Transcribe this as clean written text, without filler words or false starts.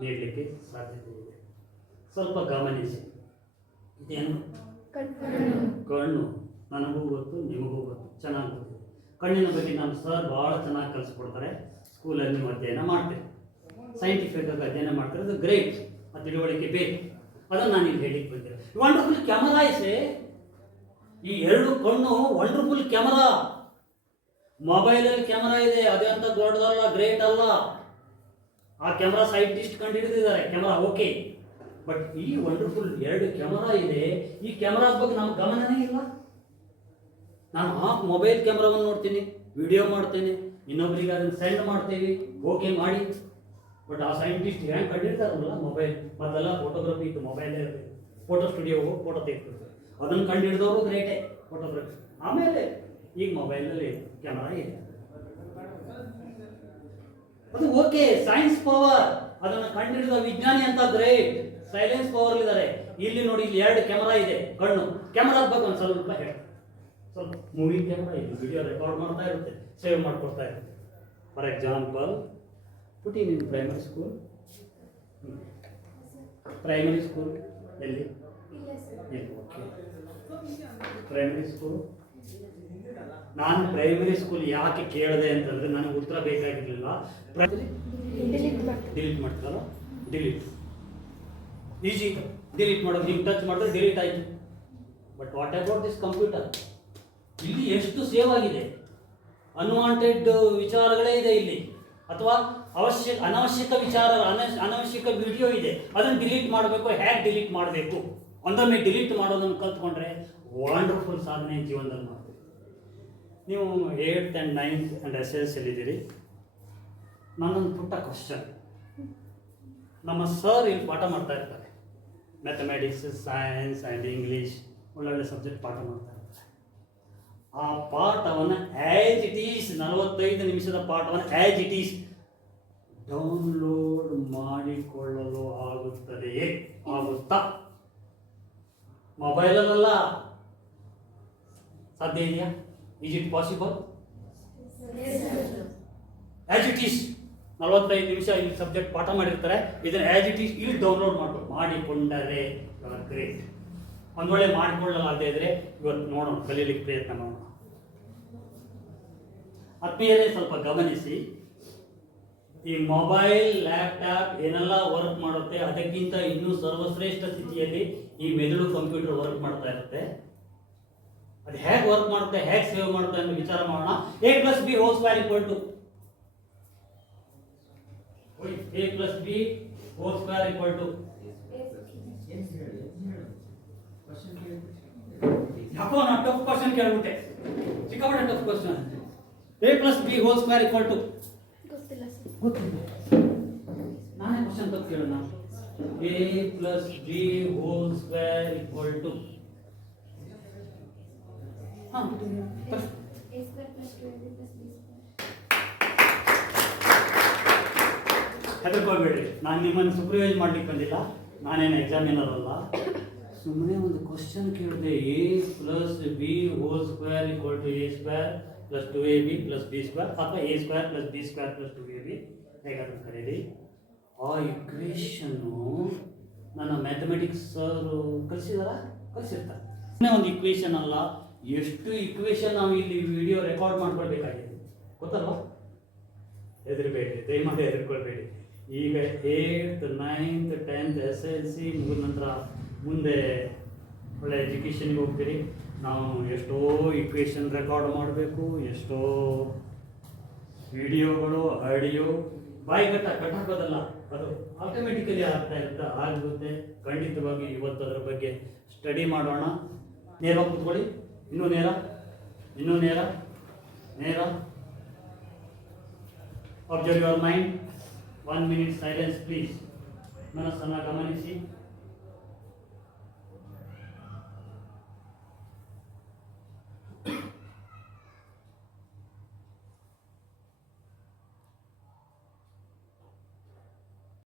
ನೀಡಲಿಕ್ಕೆ ಸಾಧ್ಯತೆ ಇದೆ. ಸ್ವಲ್ಪ ಗಮನಿಸಿ. ಇದೇನು ಕಣ್ಣು, ನನಗೂ ಗೊತ್ತು, ನಿಮಗೂ ಗೊತ್ತು, ಚೆನ್ನಾಗಿ ಗೊತ್ತು. ಕಣ್ಣಿನ ಬಗ್ಗೆ ನಮ್ಮ ಸರ್ ಭಾಳ ಚೆನ್ನಾಗಿ ಕಲಿಸ್ಕೊಡ್ತಾರೆ. ಸ್ಕೂಲಲ್ಲಿ ನೀವು ಅಧ್ಯಯನ ಮಾಡ್ತೀರಿ, ಸೈಂಟಿಫಿಕ್ ಆಗಿ ಅಧ್ಯಯನ ಮಾಡ್ತಾರೆ. ಅದು ಗ್ರೇಟ್, ಆ ತಿಳುವಳಿಕೆ ಬೇಕು. ಅದನ್ನು ನಾನು ಇಲ್ಲಿ ಹೇಳಿಕ್ಕೆ ಬಂದಿದ್ದೆ. ವಂಡರ್ಫುಲ್ ಕ್ಯಾಮರಾ ಇಸೆ, ಈ ಎರಡು ಕಣ್ಣು ವಂಡರ್ಫುಲ್ ಕ್ಯಾಮರಾ. ಮೊಬೈಲಲ್ಲಿ ಕ್ಯಾಮರಾ ಇದೆ, ಅದೇ ಅಂತ ದೊಡ್ಡದಲ್ಲ, ಗ್ರೇಟ್ ಅಲ್ಲ. ಆ ಕ್ಯಾಮರಾ ಸೈಂಟಿಸ್ಟ್ ಕಂಡು ಹಿಡಿದಿದ್ದಾರೆ, ಕ್ಯಾಮರಾ ಓಕೆ. ಬಟ್ ಈ ವಂಡರ್ಫುಲ್ ಎರಡು ಕ್ಯಾಮರಾ ಇದೆ. ಈ ಕ್ಯಾಮರಾ ಬಗ್ಗೆ ನಮ್ಗೆ ಗಮನನೇ ಇಲ್ಲ. ನಾನು ಮೊಬೈಲ್ ಕ್ಯಾಮ್ರಾವನ್ನು ನೋಡ್ತೀನಿ, ವಿಡಿಯೋ ಮಾಡ್ತೀನಿ, ಇನ್ನೊಬ್ಬರಿಗೆ ಅದನ್ನು ಸೆಂಡ್ ಮಾಡ್ತೀವಿ, ಓಕೆ ಮಾಡಿ. ಬಟ್ ಆ ಸೈಂಟಿಸ್ಟ್ ಹೆಂಗೆ ಕಂಡಿಡ್ತಾರಲ್ಲ ಮೊಬೈಲ್, ಮೊದಲೆಲ್ಲ ಫೋಟೋಗ್ರಫಿ ಇತ್ತು, ಮೊಬೈಲೇ ಇರ್ತದೆ. ಫೋಟೋ ಸ್ಟುಡಿಯೋ ಫೋಟೋ ತೆಗೆದುಕೊಡ್ತಾರೆ, ಅದನ್ನು ಕಂಡು ಹಿಡಿದವರು ಗ್ರೇಟೇ ಫೋಟೋಗ್ರಫಿ. ಆಮೇಲೆ ಈಗ ಮೊಬೈಲ್ನಲ್ಲಿ ಕ್ಯಾಮರಾ ಇದೆ, ಅದು ಓಕೆ. ಸೈನ್ಸ್ ಪವರ್, ಅದನ್ನು ಕಂಡುಹಿಡಿದ ವಿಜ್ಞಾನಿ ಅಂತ ಗ್ರೇಟ್. ಸೈಲೆನ್ಸ್ ಪವರ್ ಇದ್ದಾರೆ. ಇಲ್ಲಿ ನೋಡಿ, ಇಲ್ಲಿ ಎರಡು ಕ್ಯಾಮರಾ ಇದೆ. ಕಣ್ಣು ಕ್ಯಾಮರಾದ ಬಗ್ಗೆ ಒಂದು ಸ್ವಲ್ಪ ಹೇಳಿ. ಸ್ವಲ್ಪ ಮೂವಿ ಕ್ಯಾಮರಾ ಇದೆ, ವಿಡಿಯೋ ರೆಕಾರ್ಡ್ ಮಾಡ್ತಾ ಇರುತ್ತೆ, ಸೇವ್ ಮಾಡ್ಕೊಡ್ತಾ ಇರುತ್ತೆ. For example, put in primary school. Primary school ಎಲ್ಲಿ? Okay, primary school. ನಾನು ಪ್ರೈಮರಿ ಸ್ಕೂಲ್ ಯಾಕೆ ಕೇಳಿದೆ ಅಂತಂದ್ರೆ ನನಗೆ ಉತ್ತರ ಬೇಕಾಗಿರಲಿಲ್ಲ. ಡಿಲೀಟ್ ಮಾಡ್ತಾರೋ? ಡಿಲೀಟ್ ಈಜಿ, ಡಿಲೀಟ್ ಮಾಡೋದು. ಹಿಂಗೆ ಟಚ್ ಮಾಡಿದ್ರೆ ಡಿಲೀಟ್ ಆಯಿತು. But what about this computer? ಇಲ್ಲಿ ಎಷ್ಟು ಸೇವ್ ಆಗಿದೆ? ಅನ್ವಾಂಟೆಡ್ ವಿಚಾರಗಳೇ ಇದೆ ಇಲ್ಲಿ, ಅಥವಾ ಅನಾವಶ್ಯಕ ವಿಚಾರ, ಅನಾವಶ್ಯಕ ವಿಡಿಯೋ ಇದೆ. ಅದನ್ನು ಡಿಲೀಟ್ ಮಾಡಬೇಕು. ಹೇಗೆ ಡಿಲೀಟ್ ಮಾಡಬೇಕು? ಒಂದೊಮ್ಮೆ ಡಿಲೀಟ್ ಮಾಡೋದನ್ನು ಕಲ್ತ್ಕೊಂಡ್ರೆ ವಂಡರ್ಫುಲ್ ಸಾಧನೆ ಜೀವನದಲ್ಲಿ ಮಾಡ್ತೀವಿ. ನೀವು 8th and 9th and SSLC ಇದ್ದೀರಿ. ನನ್ನೊಂದು ಪುಟ್ಟ ಕ್ವಶನ್. ನಮ್ಮ ಸರ್ ಇಲ್ಲಿ ಪಾಠ ಮಾಡ್ತಾ ಇರ್ತಾರೆ, ಮ್ಯಾಥಮೆಟಿಕ್ಸ್, ಸೈನ್ಸ್ ಆ್ಯಂಡ್ ಇಂಗ್ಲೀಷ್, ಒಳ್ಳೊಳ್ಳೆ ಸಬ್ಜೆಕ್ಟ್ ಪಾಠ ಮಾಡ್ತಾ ಇರ್ತಾರೆ. ಆ ಪಾಠವನ್ನು ಆ್ಯಸ್ ಇಟ್ ಈಸ್, 45 ನಿಮಿಷದ ಪಾಠವನ್ನು ಆ್ಯಸ್ ಇಟ್ ಈಸ್ ಡೌನ್ಲೋಡ್ ಮಾಡಿಕೊಳ್ಳಲು ಆಗುತ್ತದೆಯೇ? ಆಗುತ್ತಾ? ಮೊಬೈಲಲ್ಲ, ಸಾಧ್ಯ ಇದೆಯಾ? Is it possible? As it is 45 ನಿಮಿಷ ಇಲ್ಲಿ ಸಬ್ಜೆಕ್ಟ್ ಪಾಠ ಮಾಡಿರ್ತಾರೆ, ಇದನ್ನು ಆ್ಯಸ್ ಇಟ್ ಈಸ್ ಇಲ್ಲಿ ಡೌನ್ಲೋಡ್ ಮಾಡಿಕೊಂಡರೆ ಗ್ರೇಟ್. ಒಂದು ವೇಳೆ ಮಾಡಿಕೊಳ್ಳಲಾಗದೇ ಇದ್ರೆ ಇವತ್ತು ನೋಡೋಣ, ಕಲೀಲಿಕ್ಕೆ ಪ್ರಯತ್ನ ಮಾಡೋಣ. ಆತ್ಮೀಯರೇ, ಸ್ವಲ್ಪ ಗಮನಿಸಿ. ಈ ಮೊಬೈಲ್, ಲ್ಯಾಪ್ಟಾಪ್ ಏನೆಲ್ಲ ವರ್ಕ್ ಮಾಡುತ್ತೆ, ಅದಕ್ಕಿಂತ ಇನ್ನೂ ಸರ್ವಶ್ರೇಷ್ಠ ಸ್ಥಿತಿಯಲ್ಲಿ ಈ ಮೆದುಳು ಕಂಪ್ಯೂಟರ್ ವರ್ಕ್ ಮಾಡ್ತಾ ಇರುತ್ತೆ. ಅದು ಹೇಗೆ ವರ್ಕ್ ಮಾಡುತ್ತೆ, ಹೇಗೆ ಸೇವ್ ಮಾಡುತ್ತೆ ಅಂತ ವಿಚಾರ ಮಾಡೋಣ. A + B² = A + B² ಯಾಕೋ ನಾನು ಟಫ್ ಕ್ವಶನ್ ಕೇಳ್ಬಿಟ್ಟೆ, ಸಿಕ್ಕಾಪಟ್ಟೆ ಟಫ್ ಕ್ವಶನ್. A + B² ಗೊತ್ತಿಲ್ಲ. ನಾನೇ ಕ್ವಶನ್ ತಪ್ಪು ಕೇಳೋಣ. A + B² ಹೆದರ್ಕೊಳ್ಬೇಡಿ, ನಾನು ನಿಮ್ಮನ್ನು ಸೂಪರ್ವೈಸ್ ಮಾಡ್ಲಿಕ್ಕೆ ಬಂದಿಲ್ಲ, ನಾನೇನು ಎಕ್ಸಾಮಿನರ್ ಅಲ್ಲ. ಸುಮ್ಮನೆ ಒಂದು ಕ್ವಶನ್ ಕೇಳಿದೆ. A + B² = A² + 2AB + B² ಅಥವಾ A² + B² + 2AB, ಹೇಗಾದ್ರೂ ಕರೀರಿ. ಆ ಇಕ್ವೇಷನ್ನು ನನ್ನ ಮ್ಯಾಥಮೆಟಿಕ್ಸ್ ಸರ್ ಕಲಿಸಿರ್ತಾರೆ. ಸುಮ್ಮನೆ ಒಂದು ಇಕ್ವೇಷನ್ ಅಲ್ಲ, ಎಷ್ಟು ಇಕ್ವೇಷನ್ ನಾವು ಇಲ್ಲಿ ವಿಡಿಯೋ ರೆಕಾರ್ಡ್ ಮಾಡ್ಕೊಳ್ಬೇಕಾಗಿದೆ ಗೊತ್ತಲ್ವ? ಹೆದರಬೇಡಿ, ದಯಮಾಡಿ ಹೆದರ್ಕೊಳ್ಬೇಡಿ. ಈಗ 8th, 9th, 10th SSLC ಮುಗಿದ ನಂತರ ಮುಂದೆ ಒಳ್ಳೆ ಎಜುಕೇಷನ್ಗೆ ಹೋಗ್ತೀರಿ. ನಾವು ಎಷ್ಟೋ ಇಕ್ವೇಷನ್ ರೆಕಾರ್ಡ್ ಮಾಡಬೇಕು, ಎಷ್ಟೋ ವಿಡಿಯೋಗಳು, ಆಡಿಯೋ ಬಾಯಿ ಕಟ್ಟಾಕೋದಲ್ಲ, ಅದು ಆಟೋಮೆಟಿಕಲಿ ಆಗುತ್ತೆ. ಖಂಡಿತವಾಗಿ ಇವತ್ತು ಅದರ ಬಗ್ಗೆ ಸ್ಟಡಿ ಮಾಡೋಣ. ನೇರವಾಗಿ ಕೂತ್ಕೊಳ್ಳಿ, ಇನ್ನೂ ನೇರ. Observe your mind. 1 minute silence please. ಮನಸ್ಸನ್ನು ಗಮನಿಸಿ.